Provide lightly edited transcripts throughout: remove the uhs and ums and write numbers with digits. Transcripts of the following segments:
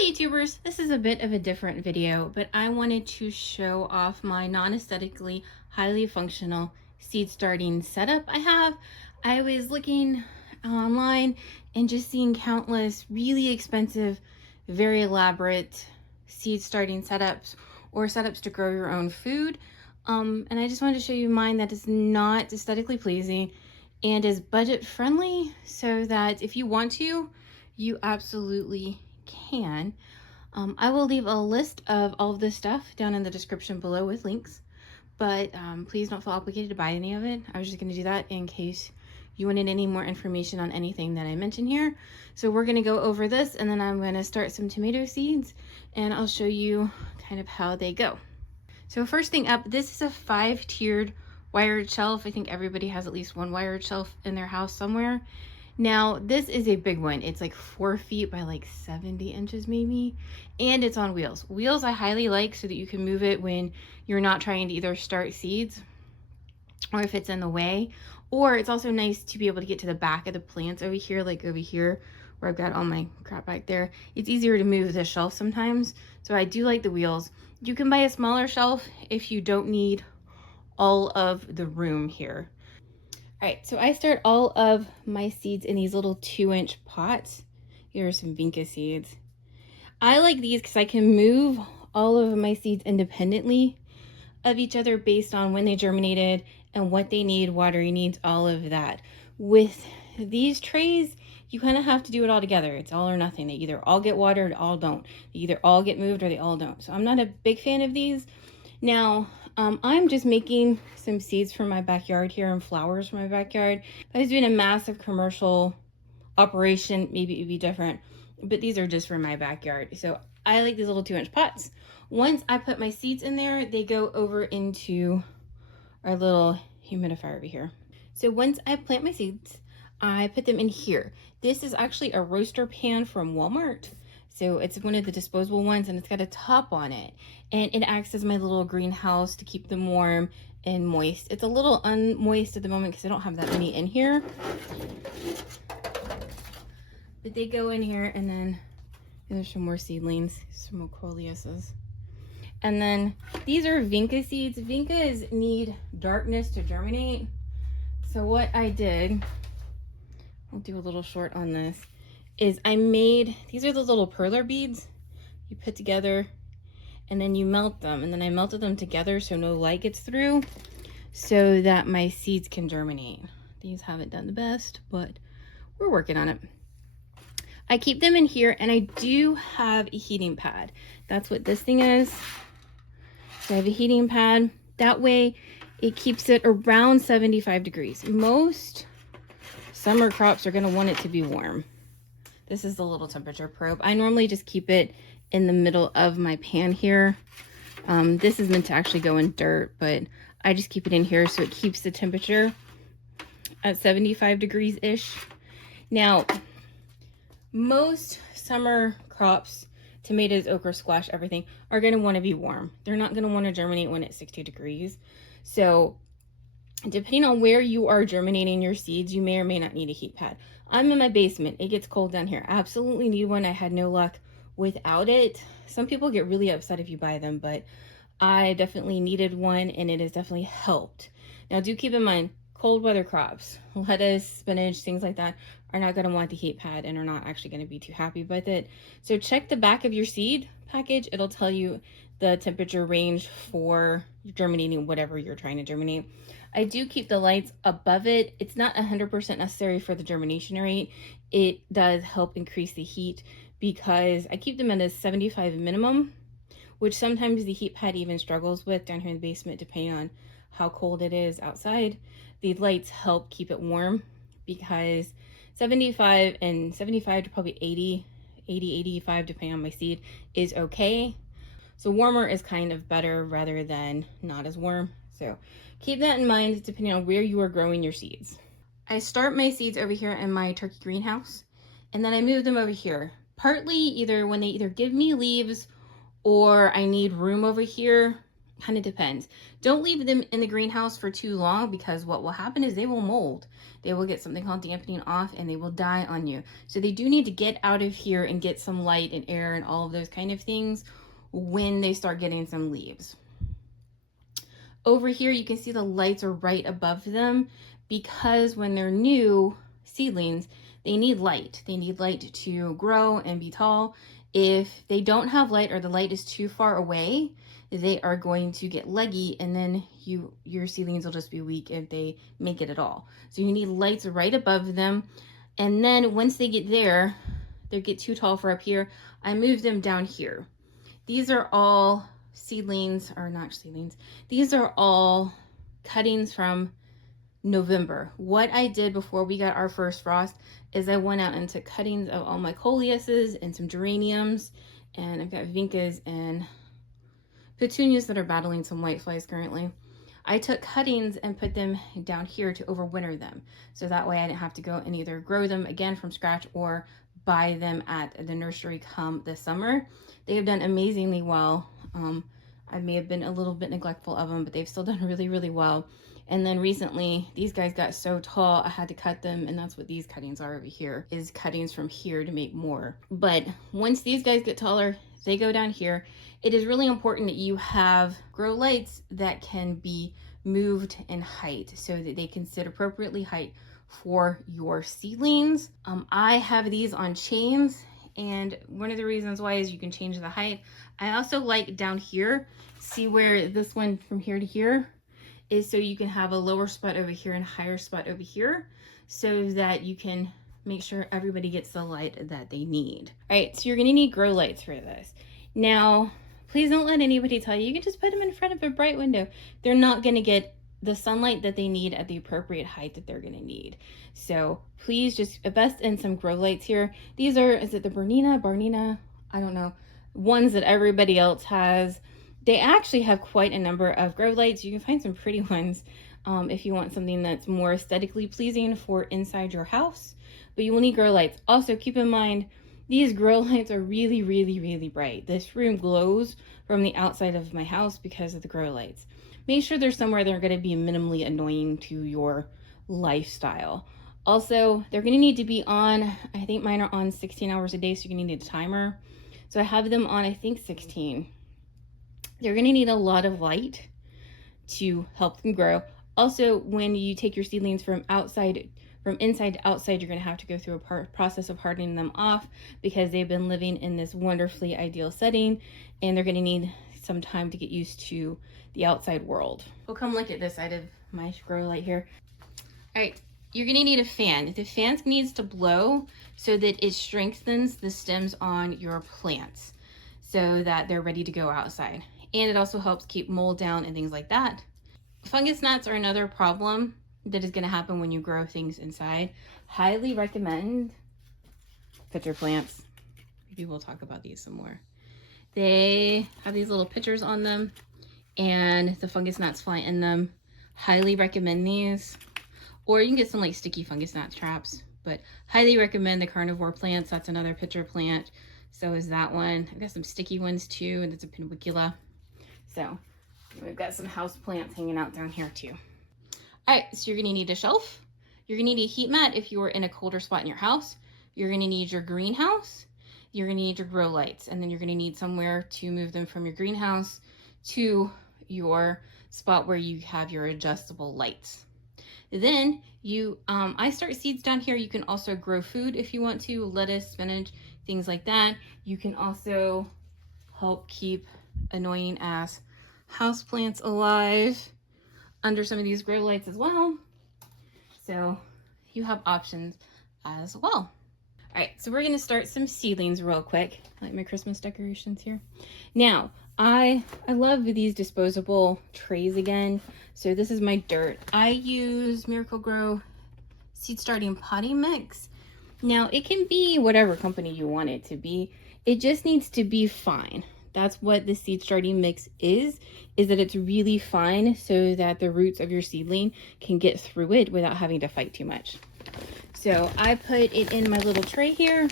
Hello YouTubers, this is a bit of a different video, but I wanted to show off my non-aesthetically highly functional seed starting setup I have. I was looking online and just seeing countless really expensive, very elaborate seed starting setups or setups to grow your own food. And I just wanted to show you mine that is not aesthetically pleasing and is budget friendly, so that if you want to, you absolutely can. I will leave a list of all of this stuff down in the description below with links, but please don't feel obligated to buy any of it. I was just going to do that in case you wanted any more information on anything that I mentioned here. So we're going to go over this, and then I'm going to start some tomato seeds, and I'll show you kind of how they go. So first thing up, this is a 5-tiered wired shelf. I think everybody has at least one wired shelf in their house somewhere. Now, this is a big one. It's like 4 feet by like 70 inches maybe, and it's on wheels. Wheels I highly like so that you can move it when you're not trying to either start seeds or if it's in the way. Or it's also nice to be able to get to the back of the plants over here, like over here where I've got all my crap back there. It's easier to move the shelf sometimes, so I do like the wheels. You can buy a smaller shelf if you don't need all of the room here. All right, so I start all of my seeds in these little 2-inch pots. Here are some vinca seeds. I like these because I can move all of my seeds independently of each other based on when they germinated and what they need, watering needs, all of that. With these trays, you kind of have to do it all together. It's all or nothing. They either all get watered or all don't. They either all get moved or they all don't. So I'm not a big fan of these. Now, I'm just making some seeds from my backyard here and flowers from my backyard. If I was doing a massive commercial operation, maybe it'd be different, but these are just for my backyard. So I like these little 2-inch pots. Once I put my seeds in there, they go over into our little humidifier over here. So once I plant my seeds, I put them in here. This is actually a roaster pan from Walmart. So it's one of the disposable ones, and it's got a top on it. And it acts as my little greenhouse to keep them warm and moist. It's a little unmoist at the moment because I don't have that many in here. But they go in here, and then there's some more seedlings, some more coleuses. And then these are vinca seeds. Vincas need darkness to germinate. So what I did, I'll do a little short on this, is I made, these are those little perler beads you put together and then you melt them. And then I melted them together so no light gets through so that my seeds can germinate. These haven't done the best, but we're working on it. I keep them in here, and I do have a heating pad. That's what this thing is. So I have a heating pad. That way it keeps it around 75 degrees. Most summer crops are going to want it to be warm. This is the little temperature probe. I normally just keep it in the middle of my pan here. This is meant to actually go in dirt, but I just keep it in here so it keeps the temperature at 75 degrees-ish. Now, most summer crops, tomatoes, okra, squash, everything, are going to want to be warm. They're not going to want to germinate when it's 60 degrees. So depending on where you are germinating your seeds, you may or may not need a heat pad. I'm in my basement. It gets cold down here. Absolutely need one. I had no luck without it. Some people get really upset if you buy them, but I definitely needed one, and it has definitely helped. Now, do keep in mind, cold weather crops, lettuce, spinach, things like that, are not going to want the heat pad and are not actually going to be too happy with it. So check the back of your seed package. It'll tell you the temperature range for germinating whatever you're trying to germinate. I do keep the lights above it. It's not 100% necessary for the germination rate. It does help increase the heat because I keep them at a 75 minimum, which sometimes the heat pad even struggles with down here in the basement depending on how cold it is outside. The lights help keep it warm because 75 to probably 80, 85 depending on my seed is okay. So warmer is kind of better rather than not as warm. So keep that in mind depending on where you are growing your seeds. I start my seeds over here in my turkey greenhouse, and then I move them over here. Partly either when they either give me leaves or I need room over here Kind of depends. Don't leave them in the greenhouse for too long, because what will happen is they will mold. They will get something called dampening off and they will die on you. So they do need to get out of here and get some light and air and all of those kind of things when they start getting some leaves. Over here, you can see the lights are right above them, because when they're new seedlings, they need light. They need light to grow and be tall. If they don't have light, or the light is too far away, they are going to get leggy, and then your seedlings will just be weak if they make it at all. So you need lights right above them. And then once they get there, they get too tall for up here, I move them down here. These are all seedlings, or not seedlings, these are all cuttings from November. What I did before we got our first frost is I went out and took cuttings of all my coleuses and some geraniums, and I've got vincas and petunias that are battling some whiteflies currently. I took cuttings and put them down here to overwinter them, so that way I didn't have to go and either grow them again from scratch or buy them at the nursery come this summer. They have done amazingly well. I may have been a little bit neglectful of them, but they've still done really, really well. And then recently, these guys got so tall, I had to cut them, and that's what these cuttings are over here, is cuttings from here to make more. But once these guys get taller, they go down here. It is really important that you have grow lights that can be moved in height so that they can sit appropriately height for your seedlings. I have these on chains, and one of the reasons why is you can change the height. I also like down here, see where this one from here to here is, so you can have a lower spot over here and higher spot over here, so that you can make sure everybody gets the light that they need. All right, so you're gonna need grow lights for this. Now, please don't let anybody tell you, you can just put them in front of a bright window. They're not gonna get the sunlight that they need at the appropriate height that they're gonna need. So please just invest in some grow lights here. These are, is it the Barnina? I don't know, ones that everybody else has. They actually have quite a number of grow lights. You can find some pretty ones if you want something that's more aesthetically pleasing for inside your house, but you will need grow lights. Also, keep in mind, these grow lights are really, really, really bright. This room glows from the outside of my house because of the grow lights. Make sure they're somewhere they're going to be minimally annoying to your lifestyle. Also, they're going to need to be on, I think mine are on 16 hours a day, so you're going to need a timer. So I have them on, I think, 16. They're going to need a lot of light to help them grow. Also, when you take your seedlings from inside to outside, you're going to have to go through a process of hardening them off, because they've been living in this wonderfully ideal setting, and they're going to need some time to get used to the outside world. We'll come look at this side of my grow light here. All right, you're going to need a fan. The fan needs to blow so that it strengthens the stems on your plants so that they're ready to go outside. And it also helps keep mold down and things like that. Fungus gnats are another problem that is going to happen when you grow things inside. Highly recommend pitcher plants. Maybe we'll talk about these some more. They have these little pitchers on them, and the fungus gnats fly in them. Highly recommend these. Or you can get some like sticky fungus gnat traps, but highly recommend the carnivore plants. That's another pitcher plant. So is that one. I've got some sticky ones too, and it's a pinwicula. So we've got some house plants hanging out down here too. All right, so you're gonna need a shelf. You're gonna need a heat mat if you're in a colder spot in your house. You're gonna need your greenhouse. You're gonna need your grow lights, and then you're gonna need somewhere to move them from your greenhouse to your spot where you have your adjustable lights. Then I start seeds down here. You can also grow food if you want to, lettuce, spinach, things like that. You can also help keep annoying ass houseplants alive under some of these grow lights as well. So you have options as well. All right, so we're gonna start some seedlings real quick. I like my Christmas decorations here. Now, I love these disposable trays again. So this is my dirt. I use Miracle-Gro seed starting potting mix. Now, it can be whatever company you want it to be. It just needs to be fine. That's what the seed starting mix is that it's really fine so that the roots of your seedling can get through it without having to fight too much. So I put it in my little tray here.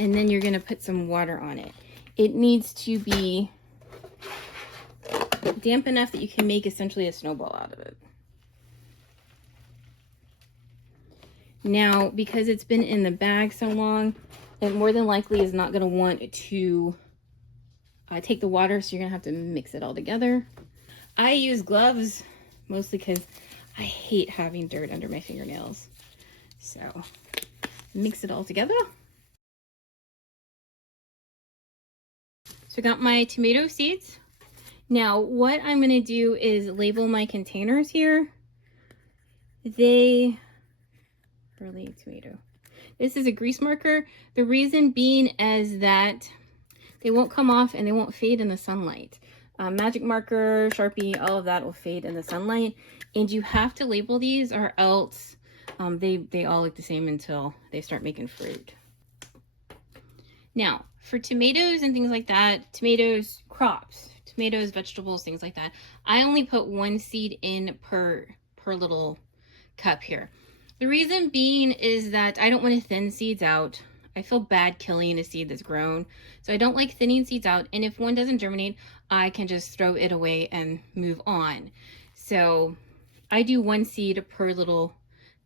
and then you're going to put some water on it. It needs to be damp enough that you can make essentially a snowball out of it. Now, because it's been in the bag so long, it more than likely is not going to want to take the water, so you're going to have to mix it all together. I use gloves mostly because I hate having dirt under my fingernails. So mix it all together. So I got my tomato seeds. Now what I'm going to do is label my containers here. Early tomato. This is a grease marker. The reason being is that they won't come off and they won't fade in the sunlight. Magic marker, Sharpie, all of that will fade in the sunlight. And you have to label these or else they all look the same until they start making fruit. Now, for tomatoes and things like that, tomatoes, crops, tomatoes, vegetables, things like that, I only put one seed in per little cup here. The reason being is that I don't want to thin seeds out. I feel bad killing a seed that's grown. So I don't like thinning seeds out. And if one doesn't germinate, I can just throw it away and move on. So I do one seed per little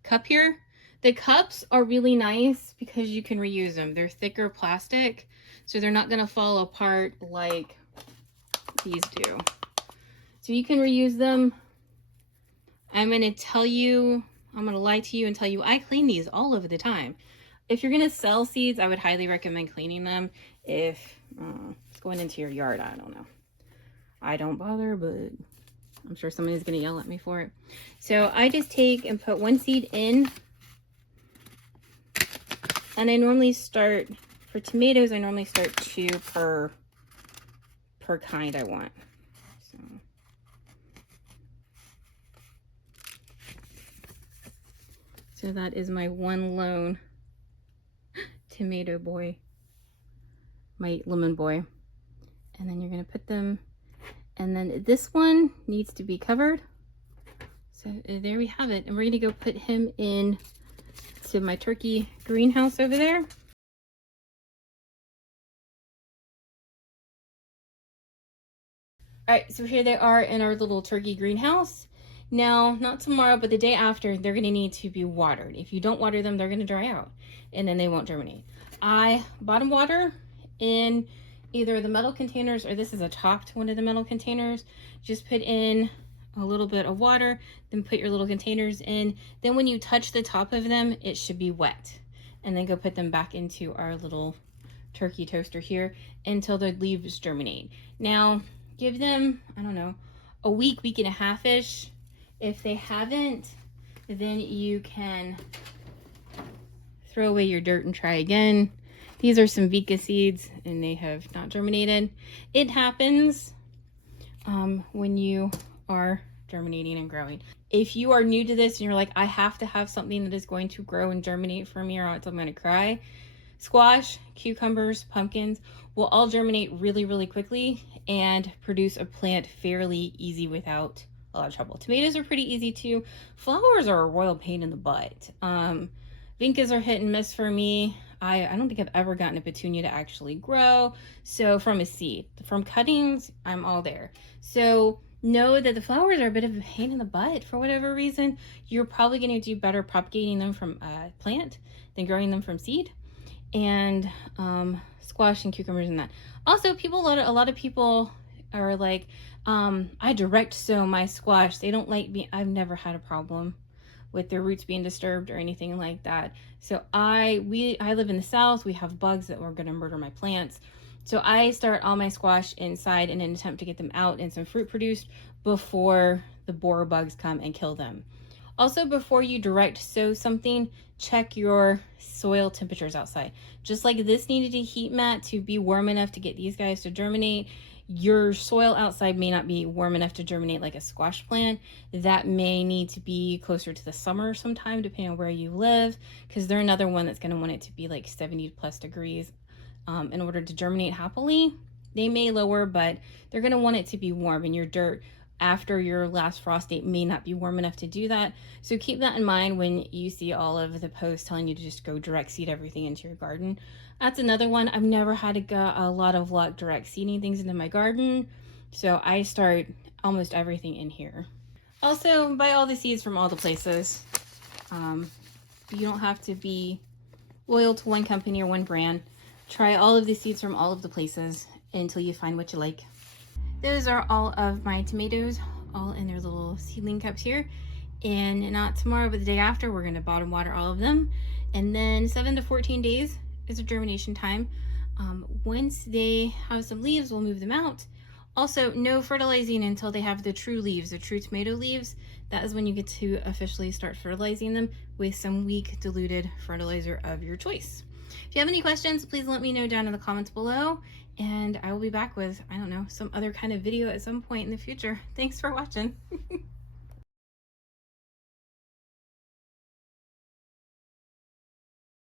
cup here. The cups are really nice because you can reuse them. They're thicker plastic, so they're not going to fall apart like these do. So you can reuse them. I'm going to lie to you and tell you I clean these all of the time. If you're going to sell seeds, I would highly recommend cleaning them. If it's going into your yard, I don't know. I don't bother, but I'm sure somebody's going to yell at me for it. So I just take and put one seed in. And I normally start, for tomatoes, I normally start 2 per kind I want. So that is my one lone tomato boy, my lemon boy. And then you're going to put them, and then this one needs to be covered. So there we have it. And we're going to go put him in to my turkey greenhouse over there. All right, so here they are in our little turkey greenhouse. Now, not tomorrow, but the day after, they're going to need to be watered. If you don't water them, they're going to dry out, and then they won't germinate. I bottom water in either the metal containers, or this is a topped one of the metal containers. Just put in a little bit of water, then put your little containers in. Then when you touch the top of them, it should be wet. And then go put them back into our little turkey toaster here until the leaves germinate. Now, give them, I don't know, a week and a half-ish. If they haven't, then you can throw away your dirt and try again. These are some Vika seeds and they have not germinated. It happens when you are germinating and growing. If you are new to this and you're like, I have to have something that is going to grow and germinate for me or else I'm going to cry, squash, cucumbers, pumpkins will all germinate really, really quickly and produce a plant fairly easy without a lot of trouble. Tomatoes are pretty easy too. Flowers are a royal pain in the butt. Vincas are hit and miss for me. I don't think I've ever gotten a petunia to actually grow. So from a seed, from cuttings, I'm all there. So know that the flowers are a bit of a pain in the butt for whatever reason. You're probably going to do better propagating them from a plant than growing them from seed. And squash and cucumbers and that. Also, a lot of people are like, I direct sow my squash. They don't like me. I've never had a problem with their roots being disturbed or anything like that. So I live in the South. We have bugs that are going to murder my plants. So I start all my squash inside in an attempt to get them out and some fruit produced before the borer bugs come and kill them. Also, before you direct sow something, check your soil temperatures outside. Just like this needed a heat mat to be warm enough to get these guys to germinate, your soil outside may not be warm enough to germinate like a squash plant. That may need to be closer to the summer sometime, depending on where you live, because they're another one that's going to want it to be like 70 plus degrees in order to germinate happily. They may lower, but they're going to want it to be warm, and your dirt after your last frost date may not be warm enough to do that. So keep that in mind when you see all of the posts telling you to just go direct seed everything into your garden. That's another one. I've never had a lot of luck direct seeding things into my garden, so I start almost everything in here. Also, buy all the seeds from all the places. You don't have to be loyal to one company or one brand. Try all of the seeds from all of the places until you find what you like. Those are all of my tomatoes, all in their little seedling cups here. And not tomorrow, but the day after, we're going to bottom water all of them. And then 7 to 14 days is a germination time. Once they have some leaves, we'll move them out. Also, no fertilizing until they have the true leaves, the true tomato leaves. That is when you get to officially start fertilizing them with some weak diluted fertilizer of your choice. If you have any questions, please let me know down in the comments below, and I will be back with, I don't know, some other kind of video at some point in the future. Thanks for watching.